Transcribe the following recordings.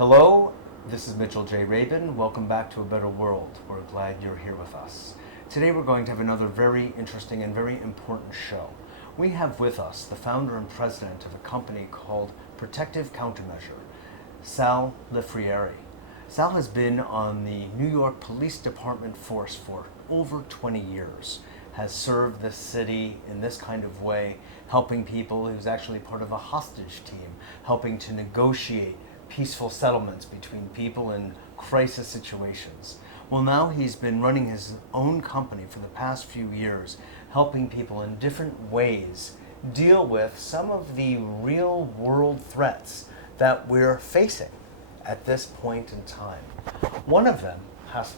Hello, this is Mitchell J. Rabin. Welcome back to A Better World. We're glad you're here with us. Today we're going to have another very interesting and very important show. We have with us the founder and president of a company called Preventative Countermeasure, Sal Lifrieri. Sal has been on the New York Police Department force for over 20 years, has served the city in this kind of way, helping people. He was actually part of a hostage team, helping to negotiate peaceful settlements between people in crisis situations. Well, now he's been running his own company for the past few years, helping people in different ways deal with some of the real world threats that we're facing at this point in time. One of them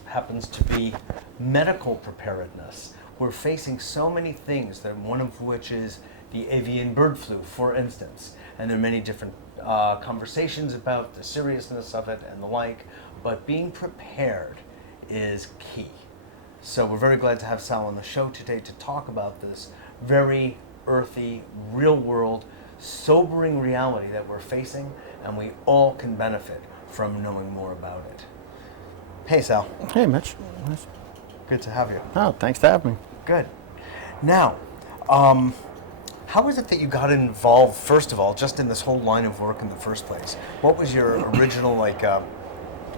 happens to be medical preparedness. We're facing so many things, that one of which is the avian bird flu, for instance, and there are many different conversations about the seriousness of it and the like, but being prepared is key. So we're very glad to have Sal on the show today to talk about this very earthy, real world, sobering reality that we're facing, and we all can benefit from knowing more about it. Hey, Sal. Hey, Mitch. Nice. Good to have you. Oh, thanks for having me. Good. Now, how is it that you got involved, first of all, just in this whole line of work in the first place? What was your original,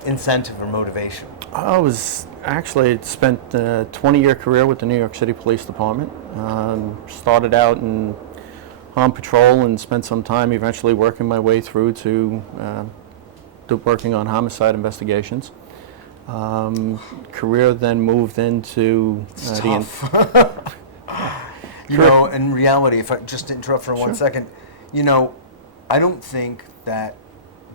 incentive or motivation? I was actually spent a 20-year career with the New York City Police Department. Started out on patrol and spent some time eventually working my way through to working on homicide investigations. Career then moved into You know, in reality, if I just interrupt for Sure. 1 second, I don't think that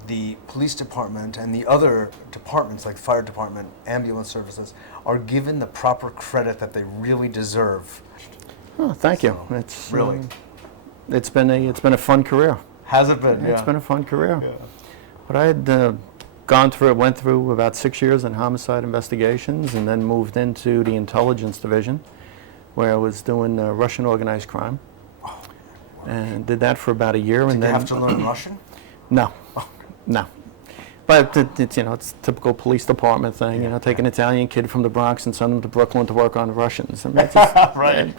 the police department and the other departments like fire department, ambulance services, are given the proper credit that they really deserve. Oh, thank you. So, It's really, it's been a fun career. has it been? It's been a fun career. Yeah. But I had went through about 6 years in homicide investigations, and then moved into the intelligence division, where I was doing Russian organized crime, and did that for about a year. Did and you then have to learn Russian? No, no. But it's it's a typical police department thing. Take an Italian kid from the Bronx and send him to Brooklyn to work on Russians. I mean, it's just, Right.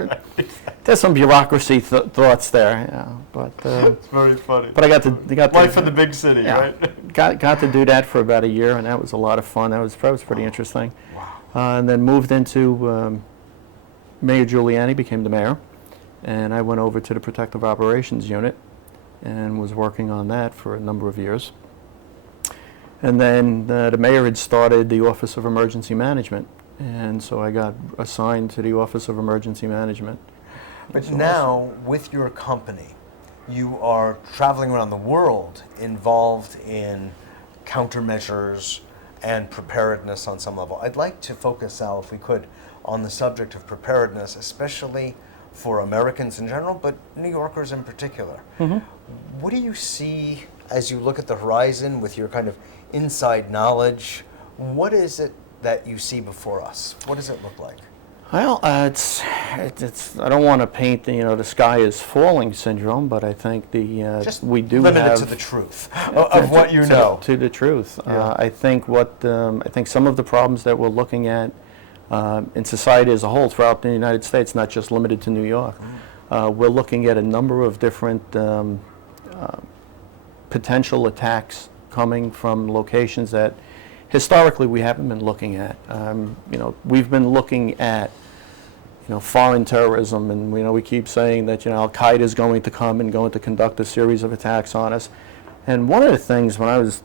There's some bureaucracy thoughts there, but It's very funny. but I got to Life in the big city, yeah, right? got to do that for about a year, and that was a lot of fun. That was pretty interesting. Wow. And then moved into Mayor Giuliani became the mayor, and I went over to the Protective Operations Unit and was working on that for a number of years. And then the mayor had started the Office of Emergency Management, and so I got assigned to the Office of Emergency Management. But now, with your company, you are traveling around the world involved in countermeasures and preparedness on some level. I'd like to focus, Sal, if we could, on the subject of preparedness, especially for Americans in general, but New Yorkers in particular. Mm-hmm. What do you see as you look at the horizon with your kind of inside knowledge? What is it that you see before us? What does it look like? Well, it's I don't want to paint the sky is falling syndrome, but I think Just we do limited have to the truth of what you know. To the truth. Yeah. I think some of the problems that we're looking at in society as a whole throughout the United States, not just limited to New York, we're looking at a number of different potential attacks coming from locations that historically we haven't been looking at. We've been looking at foreign terrorism, and we keep saying that Al Qaeda is going to come and going to conduct a series of attacks on us. And one of the things when I was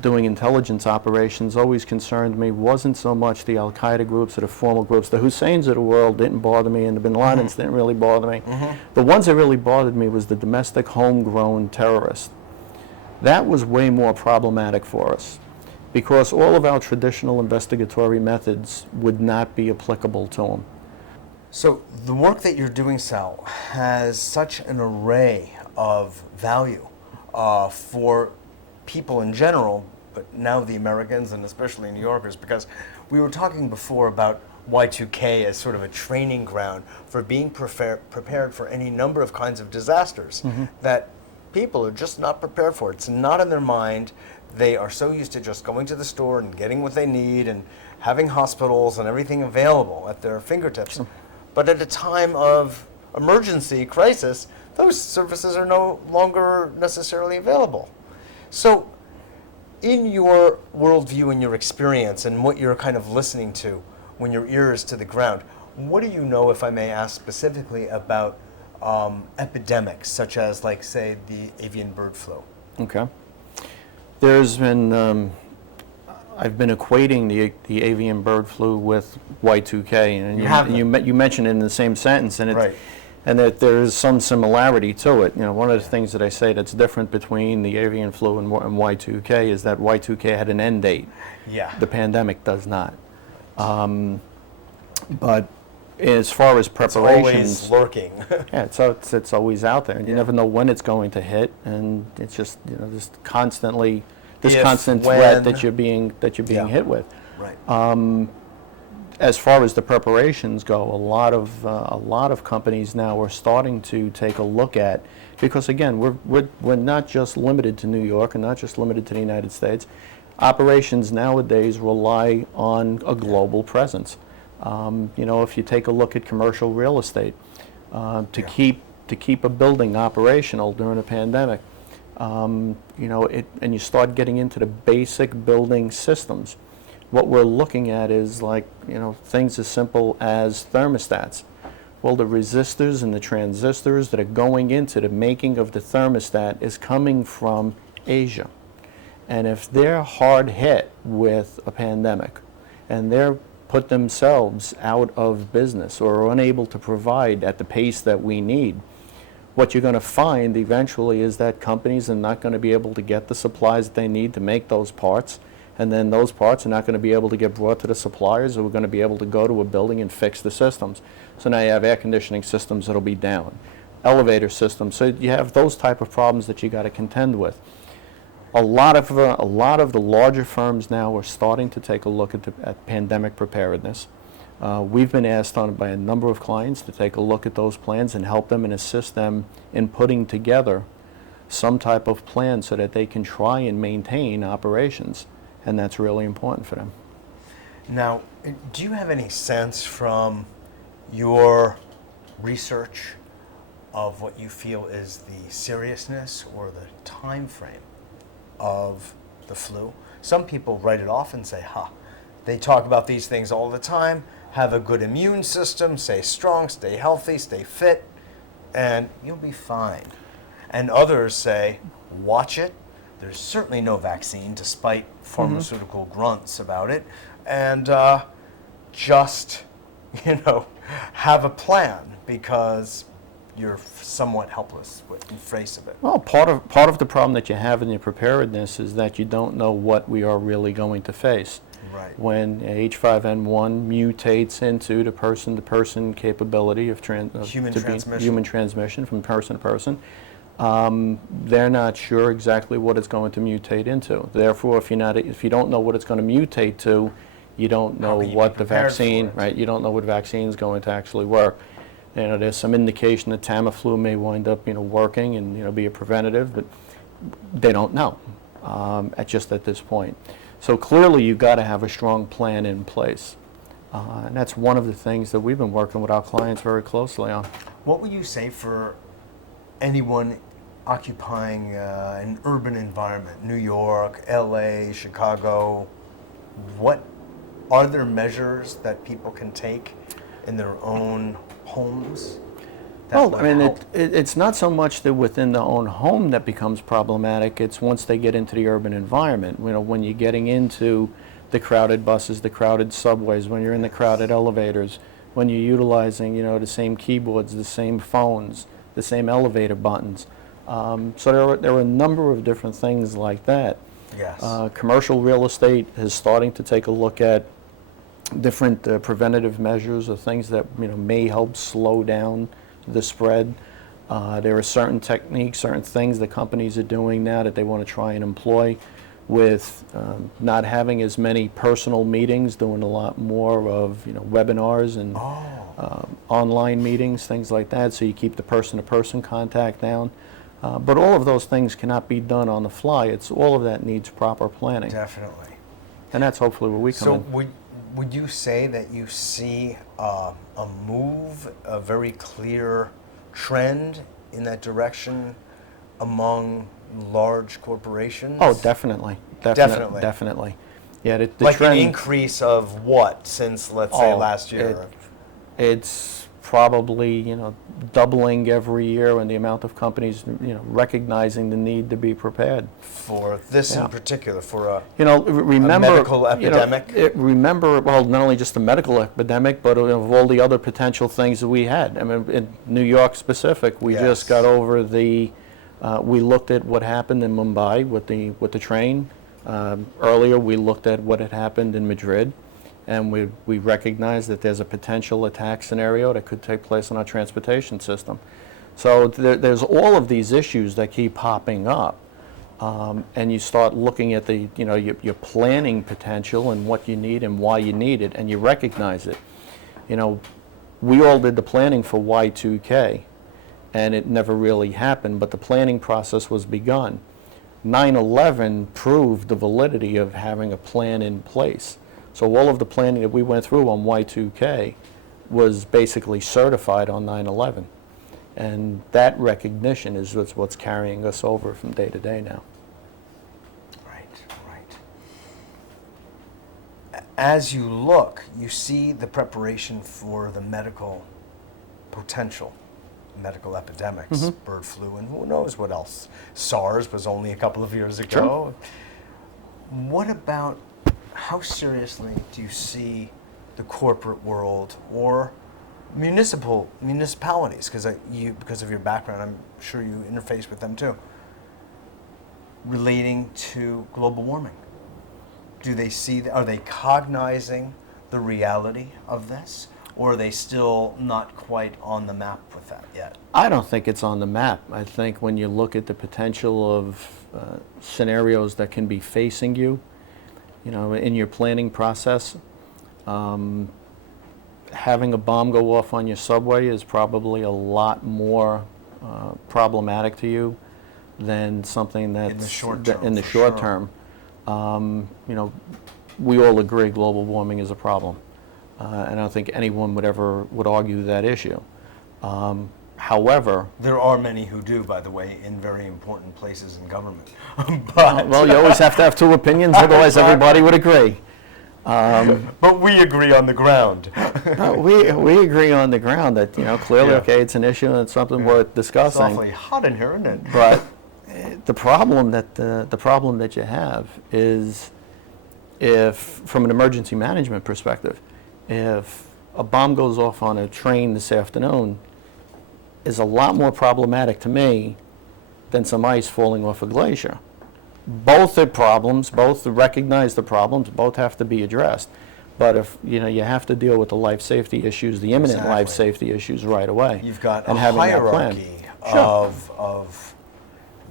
doing intelligence operations always concerned me wasn't so much the Al Qaeda groups or the formal groups. The Husseins of the world didn't bother me, and the Bin Ladens didn't really bother me. Mm-hmm. The ones that really bothered me was the domestic homegrown terrorists. That was way more problematic for us, because all of our traditional investigatory methods would not be applicable to them. So the work that you're doing, Sal, has such an array of value for people in general, but now the Americans and especially New Yorkers, because we were talking before about Y2K as sort of a training ground for being prepared for any number of kinds of disasters that people are just not prepared for it. It's not in their mind. They are so used to just going to the store and getting what they need and having hospitals and everything available at their fingertips. Sure. But at a time of emergency, crisis, those services are no longer necessarily available. So in your worldview and your experience and what you're kind of listening to when your ear is to the ground, what do you know, if I may ask specifically, about epidemics such as, like, say, the avian bird flu? Okay. There's been, I've been equating the avian bird flu with Y2K, and you mentioned it in the same sentence, and Right. and that there is some similarity to it. You know, one of the things that I say that's different between the avian flu and Y2K is that Y2K had an end date. Yeah. The pandemic does not. But as far as preparations, It's always lurking. yeah, it's always out there, and you never know when it's going to hit, and it's just, you know, just constantly this If, constant when. threat that you're being Yeah. hit with. Right. As far as the preparations go, a lot of companies now are starting to take a look at, because again, we're not just limited to New York and not just limited to the United States. Operations nowadays rely on a global presence. You know, if you take a look at commercial real estate, to keep a building operational during a pandemic, you know, and you start getting into the basic building systems. What we're looking at is, like, you know, things as simple as thermostats. Well, the resistors and the transistors that are going into the making of the thermostat is coming from Asia. And if they're hard hit with a pandemic and they're put themselves out of business or are unable to provide at the pace that we need, what you're going to find eventually is that companies are not going to be able to get the supplies that they need to make those parts, and then those parts are not going to be able to get brought to the suppliers who are going to be able to go to a building and fix the systems. So now you have air conditioning systems that'll be down, elevator systems. So you have those type of problems that you got to contend with. A lot of the larger firms now are starting to take a look at pandemic preparedness. We've been asked by a number of clients to take a look at those plans and help them and assist them in putting together some type of plan so that they can try and maintain operations, and that's really important for them. Now, do you have any sense from your research of what you feel is the seriousness or the time frame of the flu? Some people write it off and say, they talk about these things all the time, have a good immune system, stay strong, stay healthy, stay fit, and you'll be fine. And others say, watch it. There's certainly no vaccine, despite pharmaceutical grunts about it, and just, have a plan, because you're somewhat helpless in the face of it. Well, part of the problem that you have in your preparedness is that you don't know what we are really going to face. Right. When H5N1 mutates into the person-to-person capability of human transmission from person to person, they're not sure exactly what it's going to mutate into. Therefore, if you don't know what it's going to mutate to, you don't know what the vaccine, right? You don't know what vaccine is going to actually work. There's some indication that Tamiflu may wind up, working and be a preventative, but they don't know at this point. So clearly, you've got to have a strong plan in place, and that's one of the things that we've been working with our clients very closely on. What would you say for anyone occupying an urban environment, New York, LA, Chicago? What are there measures that people can take in their own homes? Well, I mean, it's not so much that within the own home that becomes problematic. It's once they get into the urban environment. When you're getting into the crowded buses, the crowded subways, when you're in the crowded elevators, when you're utilizing, the same keyboards, the same phones, the same elevator buttons. So there are a number of different things like that. Yes. Commercial real estate is starting to take a look at different preventative measures or things that may help slow down the spread. There are certain techniques, certain things that companies are doing now that they want to try and employ with not having as many personal meetings, doing a lot more of webinars and online meetings, things like that, so you keep the person-to-person contact down. But all of those things cannot be done on the fly. All of that needs proper planning. Definitely. And that's hopefully where we come So in. would you say that you see a move, a very clear trend in that direction among large corporations? Oh, definitely. Definitely. Definitely. Yeah, the Like trend, an increase of what since, let's say, last year? It's probably, doubling every year, and the amount of companies, recognizing the need to be prepared. For this in particular, for a Remember, medical epidemic? Well, not only just the medical epidemic, but of all the other potential things that we had. I mean, in New York specific, we just got over we looked at what happened in Mumbai with the train. Earlier, we looked at what had happened in Madrid. And we recognize that there's a potential attack scenario that could take place in our transportation system. So there's all of these issues that keep popping up. And you start looking at your planning potential and what you need and why you need it, and you recognize it. We all did the planning for Y2K, and it never really happened, but the planning process was begun. 9/11 proved the validity of having a plan in place. So all of the planning that we went through on Y2K was basically certified on 9/11. And that recognition is what's carrying us over from day to day now. Right. As you look, you see the preparation for the potential medical epidemics, bird flu, and who knows what else. SARS was only a couple of years ago. Sure. What about, how seriously do you see the corporate world or municipalities, because of your background, I'm sure you interface with them too, relating to global warming? Are they cognizing the reality of this, or are they still not quite on the map with that yet? I don't think it's on the map. I think when you look at the potential of scenarios that can be facing you, in your planning process, having a bomb go off on your subway is probably a lot more problematic to you than something that's in the short term. In the short term. We all agree global warming is a problem. And I don't think anyone would argue that issue. However, there are many who do, by the way, in very important places in government. But well, you always have to have two opinions, otherwise everybody would agree. But we agree on the ground. We agree on the ground that clearly, okay, it's an issue and it's something worth discussing. It's awfully hot in here, isn't it? But the problem that you have is, if from an emergency management perspective, if a bomb goes off on a train this afternoon, is a lot more problematic to me than some ice falling off a glacier. Both are problems, both recognize the problems, both have to be addressed. But if you have to deal with the life safety issues, the imminent life safety issues right away. You've got and a having hierarchy that plan. of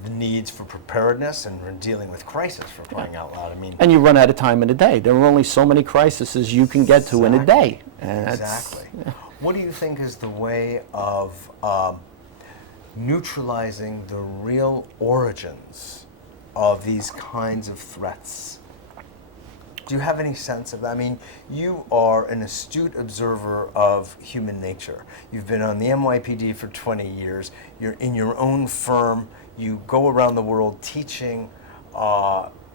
the needs for preparedness and dealing with crisis, for crying out loud. And you run out of time in a day. There are only so many crises you can get to in a day. Exactly. What do you think is the way of neutralizing the real origins of these kinds of threats? Do you have any sense of that? You are an astute observer of human nature. You've been on the NYPD for 20 years. You're in your own firm. You go around the world teaching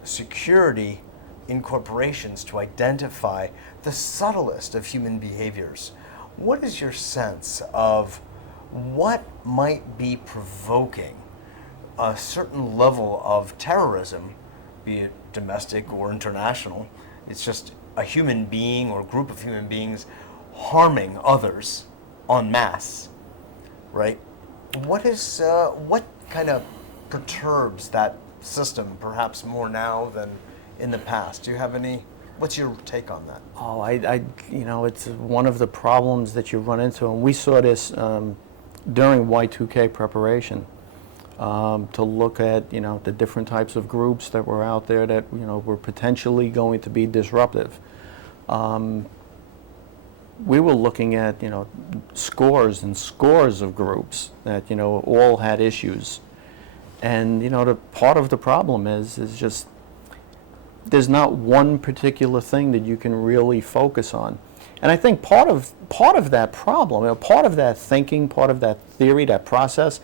security in corporations to identify the subtlest of human behaviors. What is your sense of what might be provoking a certain level of terrorism, be it domestic or international? It's just a human being or group of human beings harming others en masse, right? What kind of perturbs that system, perhaps more now than in the past? Do you have what's your take on that? Oh, it's one of the problems that you run into, and we saw this during Y2K preparation, to look at, the different types of groups that were out there that, were potentially going to be disruptive. We were looking at, scores and scores of groups that, all had issues. And the part of the problem is just there's not one particular thing that you can really focus on. And I think part of that problem, part of that thinking, part of that theory, that process,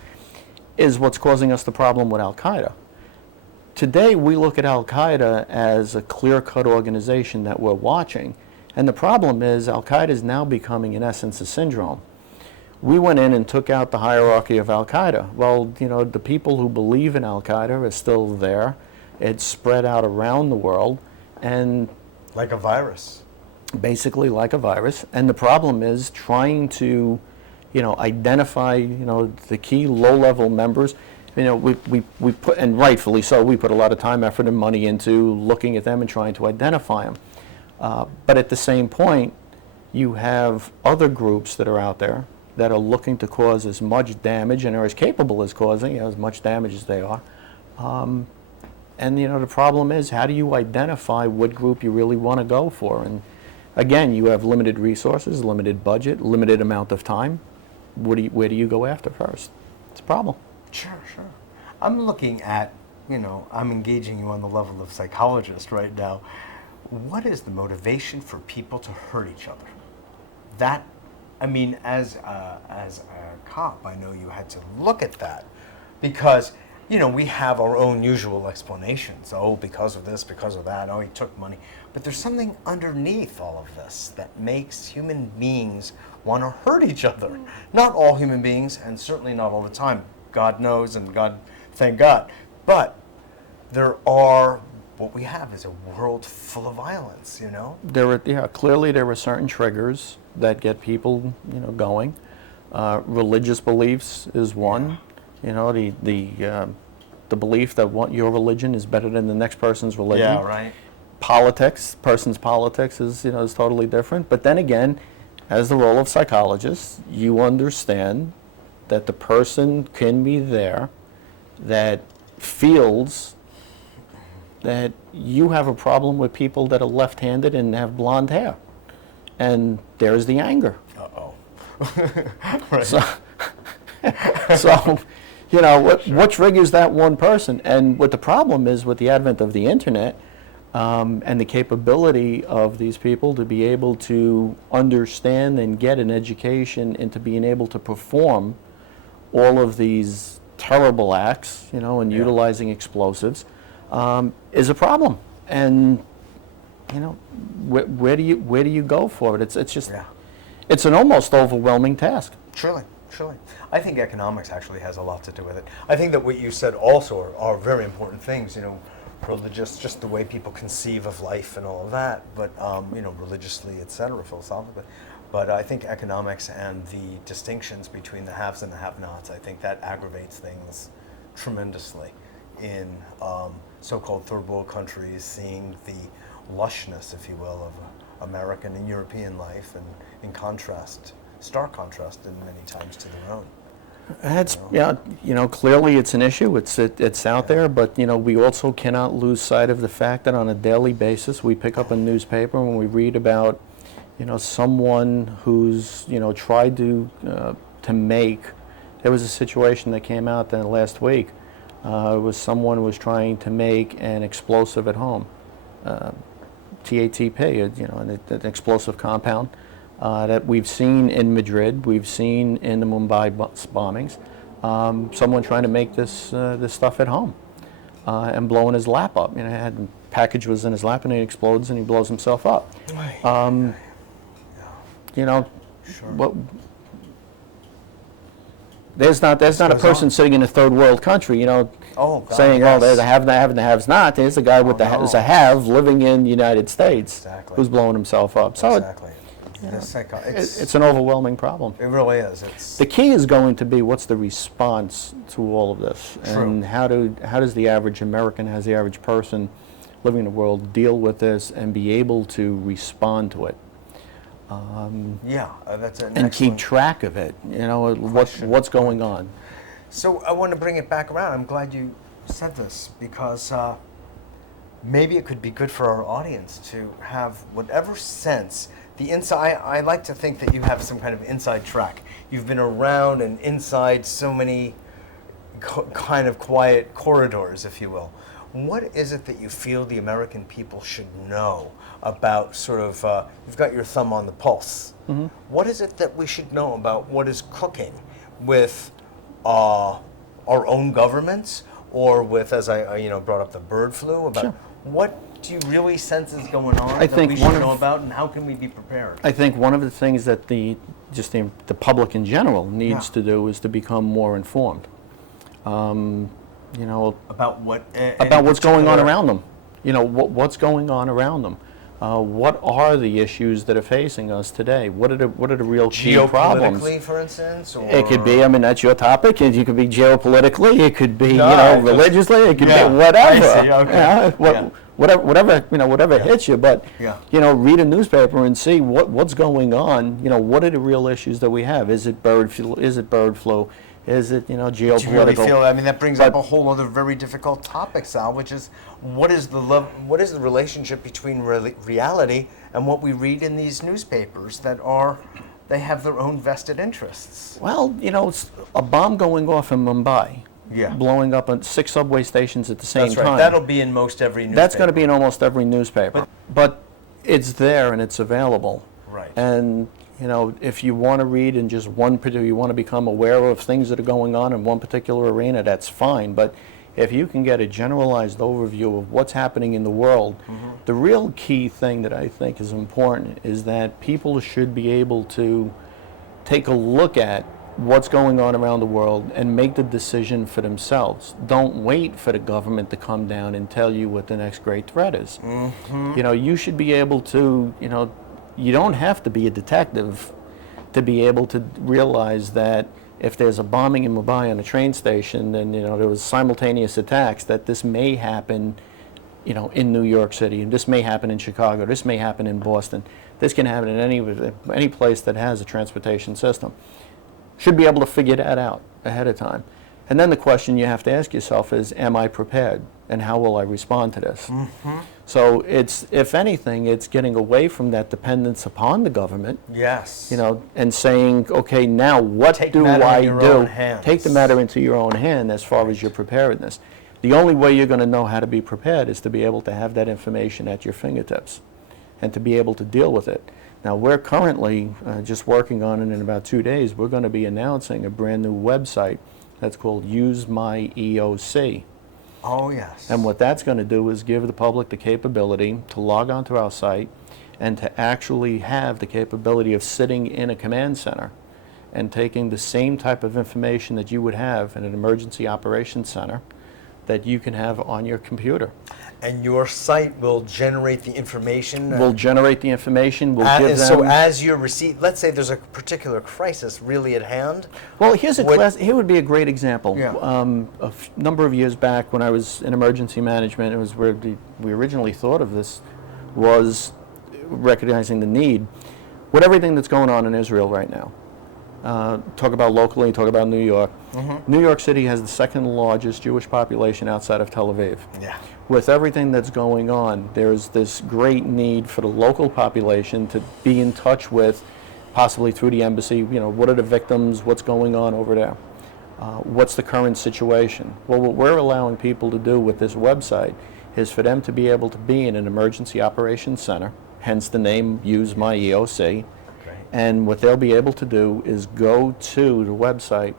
is what's causing us the problem with Al-Qaeda. Today, we look at Al-Qaeda as a clear-cut organization that we're watching. And the problem is Al-Qaeda is now becoming, in essence, a syndrome. We went in and took out the hierarchy of Al-Qaeda. Well, the people who believe in Al-Qaeda are still there. It's spread out around the world, and like a virus. Basically like a virus. And the problem is trying to, identify, the key low-level members. We put, and rightfully so, we put a lot of time, effort, and money into looking at them and trying to identify them. But at the same point, you have other groups that are out there that are looking to cause as much damage and are as capable as causing as much damage as they are. And the problem is, how do you identify what group you really want to go for? And again, you have limited resources, limited budget, limited amount of time. Where do you go after first? It's a problem. Sure. I'm looking at, I'm engaging you on the level of psychologist right now. What is the motivation for people to hurt each other? That, as a cop, I know you had to look at that because, we have our own usual explanations. Oh, because of this, because of that. Oh, he took money. But there's something underneath all of this that makes human beings want to hurt each other. Not all human beings, and certainly not all the time. God knows, and God, thank God. But what we have is a world full of violence, Clearly there are certain triggers that get people, going. Religious beliefs is one. The belief that your religion is better than the next person's religion. Yeah, right. Person's politics is totally different. But then again, as the role of psychologist, you understand that the person can be there that feels that you have a problem with people that are left-handed and have blonde hair. And there's the anger. Uh-oh. Right. So what triggers that one person? And what the problem is with the advent of the internet and the capability of these people to be able to understand and get an education into being able to perform all of these terrible acts, and utilizing explosives, is a problem. And where do you go for it? It's just it's an almost overwhelming task. Truly. I think economics actually has a lot to do with it. I think that what you said also are very important things, religious, just the way people conceive of life and all of that, but, religiously, et cetera, philosophically. But I think economics and the distinctions between the haves and the have-nots, I think that aggravates things tremendously in so-called third world countries, seeing the lushness, if you will, of American and European life, and in contrast, stark contrast in many times to their own. That's clearly it's an issue. It's out there, but we also cannot lose sight of the fact that on a daily basis we pick up a newspaper and we read about someone who's tried to make. There was a situation that came out then last week. It was someone who was trying to make an explosive at home, TATP, an explosive compound. That we've seen in Madrid, we've seen in the Mumbai bombings, someone trying to make this stuff at home and blowing his lap up. Package was in his lap and it explodes and he blows himself up. What? There's not a person sitting in a third world country, saying, yes. there's a have and the haves not. There's a guy there's a have living in the United States who's blowing himself up. So exactly. It's an overwhelming problem. It really is. The key is going to be what's the response to all of this, True. And how does the average American, how does the average person living in the world deal with this and be able to respond to it? That's an and keep track of it. What's going on. So I want to bring it back around. I'm glad you said this because maybe it could be good for our audience to have whatever sense. The inside, I like to think that you have some kind of inside track. You've been around and inside so many kind of quiet corridors, if you will. What is it that you feel the American people should know about sort of, you've got your thumb on the pulse. Mm-hmm. What is it that we should know about what is cooking with our own governments, or with, as I brought up the bird flu, about Sure. what do you really sense is going on I that think we should know about, and how can we be prepared? I think one of the things that the public in general needs to do is to become more informed. About what? About what's going on around them. What's going on around them. What are the issues that are facing us today? What are the real key problems? Geopolitically, for instance? Or? It could be, that's your topic. It could be geopolitically, it could be, religiously, it could be whatever. I see, okay. Whatever hits you, but, read a newspaper and see what's going on. What are the real issues that we have? Is it bird flu? Is it geopolitical? Do you really feel, that brings up a whole other very difficult topic, Sal, which is what is the relationship between reality and what we read in these newspapers they have their own vested interests? Well, it's a bomb going off in Mumbai, blowing up on 6 subway stations at the same time. That's right. That'll be in most every newspaper. That's going to be in almost every newspaper. But it's there and it's available. Right. And if you want to read in just you want to become aware of things that are going on in one particular arena, that's fine. But if you can get a generalized overview of what's happening in the world, the real key thing that I think is important is that people should be able to take a look at what's going on around the world and make the decision for themselves. Don't wait for the government to come down and tell you what the next great threat is. You should be able to, you don't have to be a detective to be able to realize that if there's a bombing in Mumbai on a train station, and there was simultaneous attacks, that this may happen, in New York City, and this may happen in Chicago, this may happen in Boston. This can happen in any place that has a transportation system. Should be able to figure that out ahead of time. And then the question you have to ask yourself is, am I prepared? And how will I respond to this? So it's, if anything, it's getting away from that dependence upon the government. Yes. And saying, okay, now what do I do? Take the matter into your own hand as far as your preparedness. The only way you're going to know how to be prepared is to be able to have that information at your fingertips and to be able to deal with it. Now, we're currently just working on it. In about 2 days, we're going to be announcing a brand new website that's called Use My EOC. Oh, yes. And what that's going to do is give the public the capability to log onto our site and to actually have the capability of sitting in a command center and taking the same type of information that you would have in an emergency operations center that you can have on your computer. And your site will generate the information? We'll generate the information. We'll give them... So as you receive, let's say there's a particular crisis really at hand. Well, here would be a great example. Yeah. A number of years back when I was in emergency management, it was where we originally thought of this, was recognizing the need. With everything that's going on in Israel right now, talk about locally, talk about New York. New York City has the second largest Jewish population outside of Tel Aviv. Yeah. With everything that's going on, there's this great need for the local population to be in touch with, possibly through the embassy, what are the victims, what's going on over there, what's the current situation. Well, what we're allowing people to do with this website is for them to be able to be in an emergency operations center, hence the name Use My EOC. And what they'll be able to do is go to the website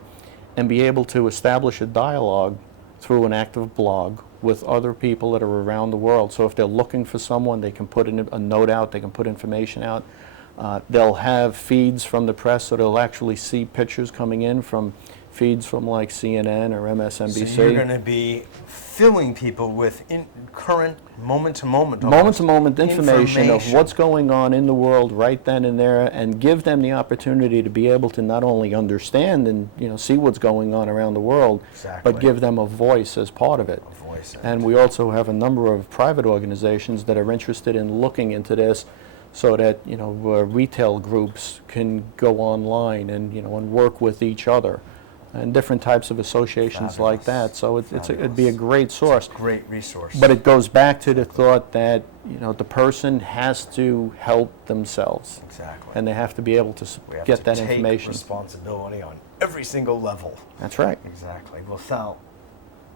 and be able to establish a dialogue through an active blog with other people that are around the world. So if they're looking for someone, they can put a note out, they can put information out. They'll have feeds from the press, so they'll actually see pictures coming in from feeds from like CNN or MSNBC. So you're going to be filling people with current moment-to-moment information of what's going on in the world right then and there, and give them the opportunity to be able to not only understand and see what's going on around the world, but give them a voice as part of it. And we also have a number of private organizations that are interested in looking into this, so that retail groups can go online and and work with each other, and different types of associations like that. So it'd be a great source. It's a great resource. But it goes back to the thought that the person has to help themselves. Exactly. And they have to be able to get that information. Take responsibility on every single level. That's right. Exactly. Well, Sal,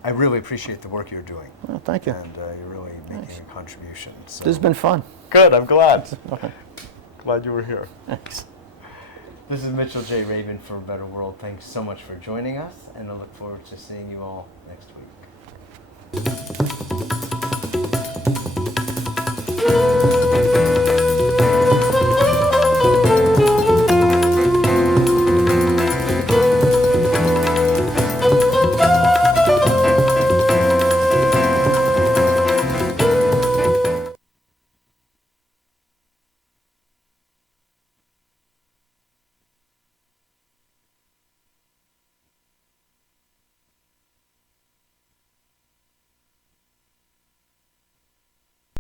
I really appreciate the work you're doing. Well, thank you. And you're really making Nice. a contribution. So. This has been fun. Good, I'm glad. Glad you were here. Thanks. This is Mitchell J. Rabin for A Better World. Thanks so much for joining us, and I look forward to seeing you all next week.